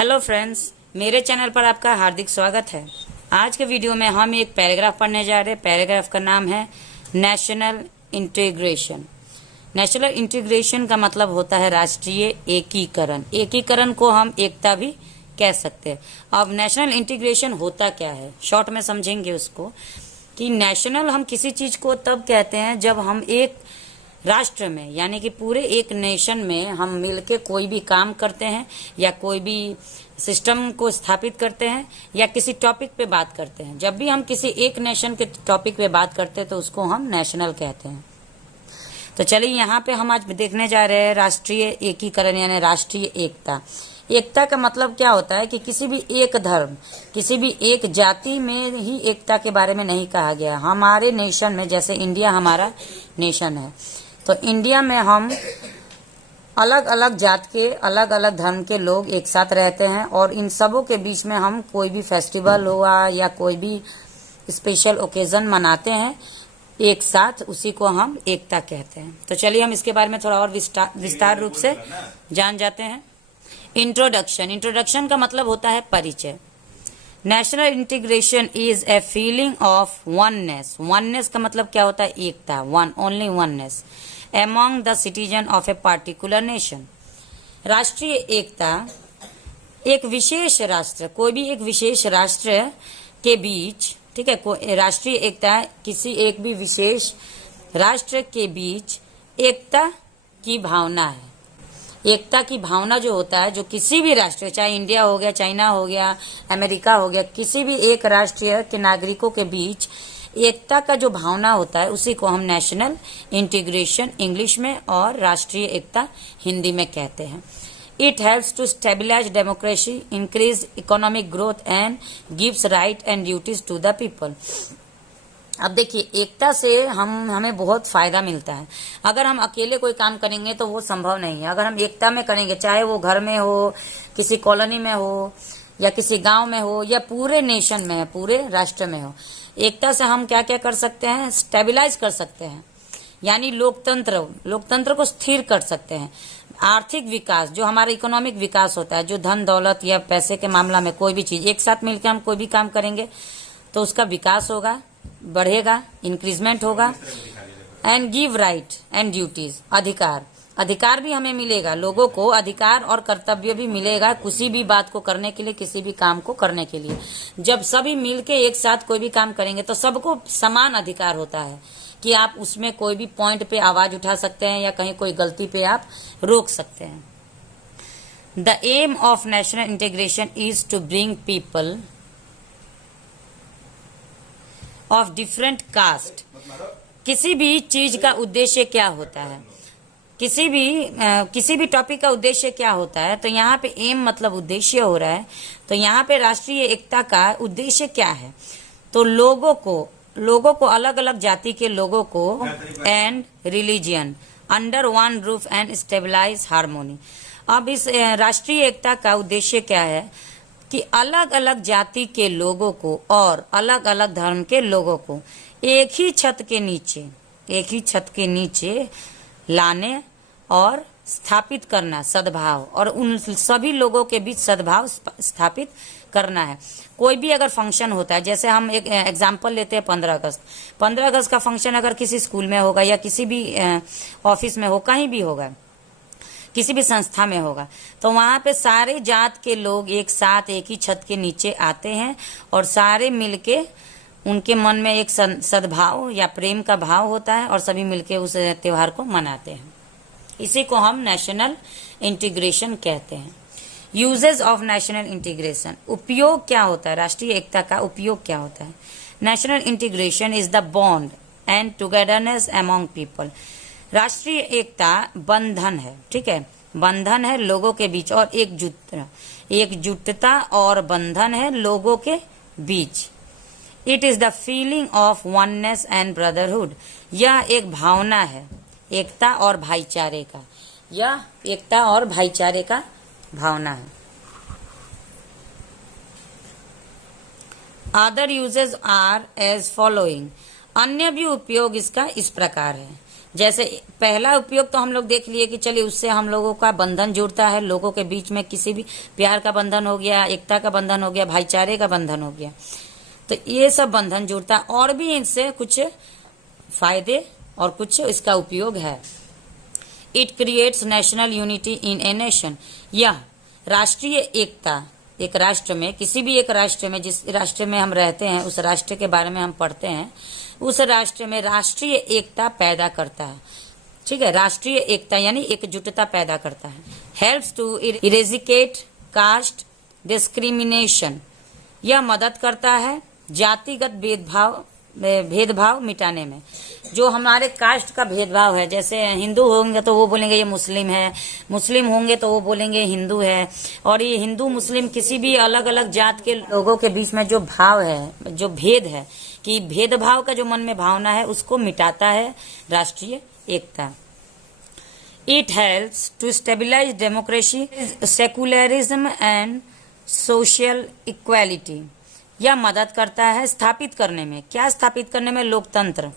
Hello friends, मेरे channel पर आपका हार्दिक स्वागत है। आज के वीडियो में हम एक पैराग्राफ पढ़ने जा रहे हैं। पैराग्राफ का नाम है नेशनल इंटीग्रेशन। नेशनल इंटीग्रेशन का मतलब होता है राष्ट्रीय एकीकरण। एकीकरण को हम एकता भी कह सकते हैं। अब नेशनल इंटीग्रेशन होता क्या है, शॉर्ट में समझेंगे उसको कि नेशनल हम किसी चीज को तब कहते हैं जब हम एक राष्ट्र में यानी कि पूरे एक नेशन में हम मिलके कोई भी काम करते हैं या कोई भी सिस्टम को स्थापित करते हैं या किसी टॉपिक पे बात करते हैं। जब भी हम किसी एक नेशन के टॉपिक पे बात करते हैं तो उसको हम नेशनल कहते हैं। तो चलिए यहाँ पे हम आज देखने जा रहे हैं राष्ट्रीय एकीकरण यानी राष्ट्रीय एकता। एकता का मतलब क्या होता है कि किसी भी एक धर्म, किसी भी एक जाति में ही एकता के बारे में नहीं कहा गया। हमारे नेशन में, जैसे इंडिया हमारा नेशन है, तो इंडिया में हम अलग अलग जात के, अलग अलग धर्म के लोग एक साथ रहते हैं और इन सबों के बीच में हम कोई भी फेस्टिवल हुआ या कोई भी स्पेशल ओकेजन मनाते हैं एक साथ, उसी को हम एकता कहते हैं। तो चलिए हम इसके बारे में थोड़ा और विस्तार रूप से जान जाते हैं। इंट्रोडक्शन का मतलब होता है परिचय। National integration is a feeling of oneness. Oneness का मतलब क्या होता है? एकता, one, only oneness among the citizen of a particular nation। राष्ट्रीय एकता एक विशेष राष्ट्र, कोई भी एक विशेष राष्ट्र के बीच, ठीक है, राष्ट्रीय एकता किसी एक भी विशेष राष्ट्र के बीच एकता की भावना है। एकता की भावना जो होता है, जो किसी भी राष्ट्र, चाहे इंडिया हो गया, चाइना हो गया, अमेरिका हो गया, किसी भी एक राष्ट्र के नागरिकों के बीच एकता का जो भावना होता है उसी को हम नेशनल इंटीग्रेशन इंग्लिश में और राष्ट्रीय एकता हिंदी में कहते हैं। It helps to stabilise democracy, increase economic growth and gives right and duties to the people. अब देखिए, एकता से हमें बहुत फायदा मिलता है। अगर हम अकेले कोई काम करेंगे तो वो संभव नहीं है। अगर हम एकता में करेंगे, चाहे वो घर में हो, किसी कॉलोनी में हो या किसी गांव में हो या पूरे नेशन में, पूरे राष्ट्र में हो, एकता से हम क्या क्या कर सकते हैं? स्टेबलाइज कर सकते हैं, यानी लोकतंत्र को स्थिर कर सकते हैं। आर्थिक विकास, जो हमारा इकोनॉमिक विकास होता है, जो धन दौलत या पैसे के मामला में कोई भी चीज एक साथ मिलकर हम कोई भी काम करेंगे तो उसका विकास होगा, बढ़ेगा, इंक्रीजमेंट होगा। And give right and duties, अधिकार भी हमें मिलेगा, लोगों को अधिकार और कर्तव्य भी मिलेगा किसी भी बात को करने के लिए, किसी भी काम को करने के लिए। जब सभी मिलके एक साथ कोई भी काम करेंगे तो सबको समान अधिकार होता है कि आप उसमें कोई भी पॉइंट पे आवाज उठा सकते हैं या कहीं कोई गलती पे आप रोक सकते हैं। The aim of national integration is to bring people of different caste. किसी भी चीज का उद्देश्य क्या होता है, किसी भी टॉपिक का उद्देश्य क्या होता है? तो यहाँ पे एम मतलब उद्देश्य हो रहा है। तो यहाँ पे राष्ट्रीय एकता का उद्देश्य क्या है? तो लोगों को अलग अलग जाति के लोगों को and religion under one roof and stabilise harmony. अब इस राष्ट्रीय एकता का उद्देश्य क्या है कि अलग अलग जाति के लोगों को और अलग अलग धर्म के लोगों को एक ही छत के नीचे लाने और स्थापित करना, सद्भाव, और उन सभी लोगों के बीच सद्भाव स्थापित करना है। कोई भी अगर फंक्शन होता है, जैसे हम एक एग्जांपल लेते हैं 15 अगस्त। 15 अगस्त का फंक्शन अगर किसी स्कूल में होगा या किसी भी ऑफिस में हो, कहीं भी होगा, किसी भी संस्था में होगा, तो वहां पे सारे जात के लोग एक साथ एक ही छत के नीचे आते हैं और सारे मिलके, उनके मन में एक सद्भाव या प्रेम का भाव होता है और सभी मिलके उस त्योहार को मनाते हैं। इसी को हम नेशनल इंटीग्रेशन कहते हैं। यूजेस ऑफ नेशनल इंटीग्रेशन, उपयोग क्या होता है? राष्ट्रीय एकता का उपयोग क्या होता है? National integration is the bond and togetherness among people. राष्ट्रीय एकता बंधन है, ठीक है, बंधन है लोगों के बीच और एकजुटता और बंधन है लोगों के बीच। It is the feeling of oneness and brotherhood. यह एक भावना है एकता और भाईचारे का, यह एकता और भाईचारे का भावना है। Other uses are as following. अन्य भी उपयोग इसका इस प्रकार है जैसे पहला उपयोग तो हम लोग देख लिए कि चलिए उससे हम लोगों का बंधन जुड़ता है, लोगों के बीच में किसी भी प्यार का बंधन हो गया, एकता का बंधन हो गया, भाईचारे का बंधन हो गया, तो ये सब बंधन जुड़ता है। और भी इनसे कुछ फायदे और कुछ इसका उपयोग है। It creates national unity in a nation, यह राष्ट्रीय एकता, एक राष्ट्र में, किसी भी एक राष्ट्र में, जिस राष्ट्र में हम रहते हैं उस राष्ट्र के बारे में हम पढ़ते हैं, उस राष्ट्र में राष्ट्रीय एकता पैदा करता है। ठीक है, राष्ट्रीय एकता यानी एकजुटता पैदा करता है। हेल्प्स टू इरेजिकेट कास्ट डिस्क्रिमिनेशन, यह मदद करता है जातिगत भेदभाव मिटाने में। जो हमारे कास्ट का भेदभाव है, जैसे हिंदू होंगे तो वो बोलेंगे ये मुस्लिम है, मुस्लिम होंगे तो वो बोलेंगे हिंदू है, और ये हिंदू मुस्लिम किसी भी अलग अलग जात के लोगों के बीच में जो भाव है, जो भेद है, कि भेदभाव का जो मन में भावना है, उसको मिटाता है राष्ट्रीय एकता। It helps to stabilise democracy, secularism and social equality, यह मदद करता है स्थापित करने में। क्या स्थापित करने में? लोकतंत्र,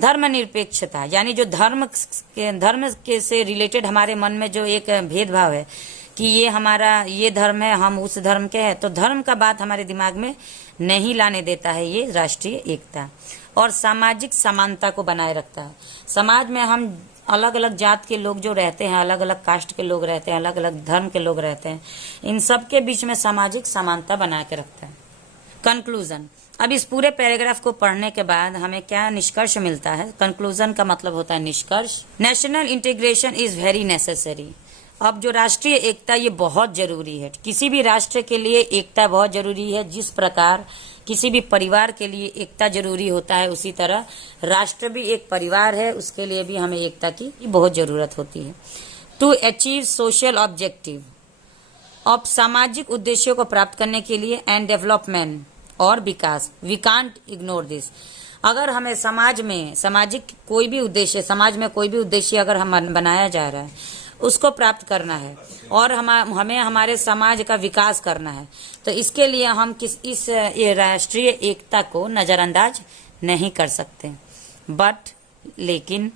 धर्मनिरपेक्षता, यानी जो धर्म के से रिलेटेड हमारे मन में जो एक भेदभाव है कि ये हमारा ये धर्म है, हम उस धर्म के हैं, तो धर्म का बात हमारे दिमाग में नहीं लाने देता है ये राष्ट्रीय एकता। और सामाजिक समानता को बनाए रखता है। समाज में हम अलग अलग जात के लोग जो रहते हैं, अलग अलग कास्ट के लोग रहते हैं, अलग अलग धर्म के लोग रहते हैं, इन सब के बीच में सामाजिक समानता बना के रखता है। कंक्लूजन, अब इस पूरे पैराग्राफ को पढ़ने के बाद हमें क्या निष्कर्ष मिलता है? कंक्लूजन का मतलब होता है निष्कर्ष। National integration is very necessary, अब जो राष्ट्रीय एकता ये बहुत जरूरी है। किसी भी राष्ट्र के लिए एकता बहुत जरूरी है। जिस प्रकार किसी भी परिवार के लिए एकता जरूरी होता है, उसी तरह राष्ट्र भी एक परिवार है, उसके लिए भी हमें एकता की बहुत जरूरत होती है। टू अचीव सोशल ऑब्जेक्टिव, अब सामाजिक उद्देश्यों को प्राप्त करने के लिए एंड डेवलपमेंट और विकास, वी कांट इग्नोर दिस। अगर हमें समाज में सामाजिक कोई भी उद्देश्य, समाज में कोई भी उद्देश्य अगर हम बनाया जा रहा है, उसको प्राप्त करना है और हमें हमारे समाज का विकास करना है, तो इसके लिए हम इस राष्ट्रीय एकता को नजरअंदाज नहीं कर सकते। बट लेकिन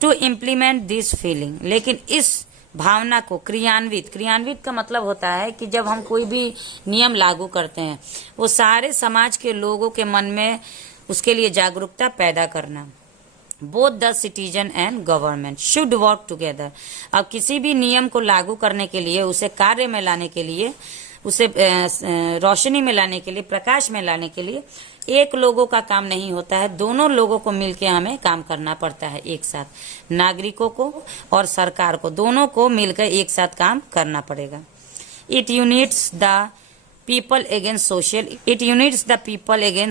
टू इम्प्लीमेंट दिस फीलिंग, लेकिन इस भावना को क्रियान्वित का मतलब होता है कि जब हम कोई भी नियम लागू करते हैं, वो सारे समाज के लोगों के मन में उसके लिए जागरूकता पैदा करना। Both the citizen and government should work together, अब किसी भी नियम को लागू करने के लिए, उसे कार्य में लाने के लिए, उसे रोशनी में लाने के लिए, प्रकाश में लाने के लिए एक लोगों का काम नहीं होता है, दोनों लोगों को मिलकर हमें काम करना पड़ता है एक साथ। नागरिकों को और सरकार को, दोनों को मिलकर एक साथ काम करना पड़ेगा। It units the people against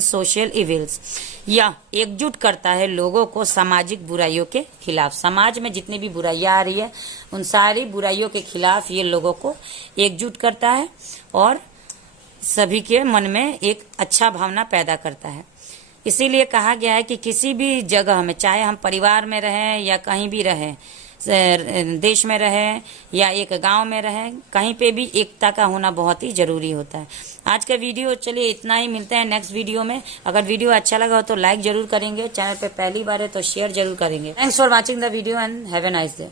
social evils, यह एकजुट करता है लोगों को सामाजिक बुराइयों के खिलाफ। समाज में जितनी भी बुराइयां आ रही है, उन सारी बुराइयों के खिलाफ ये लोगों को एकजुट करता है और सभी के मन में एक अच्छा भावना पैदा करता है। इसीलिए कहा गया है कि किसी भी जगह में, चाहे हम परिवार में रहें या कहीं भी रहें, देश में रहें या एक गांव में रहें, कहीं पे भी एकता का होना बहुत ही जरूरी होता है। आज का वीडियो चलिए इतना ही, मिलते हैं नेक्स्ट वीडियो में। अगर वीडियो अच्छा लगा हो तो लाइक जरूर करेंगे, चैनल पे पहली बार है तो शेयर जरूर करेंगे। Thanks for watching the video and have a nice day.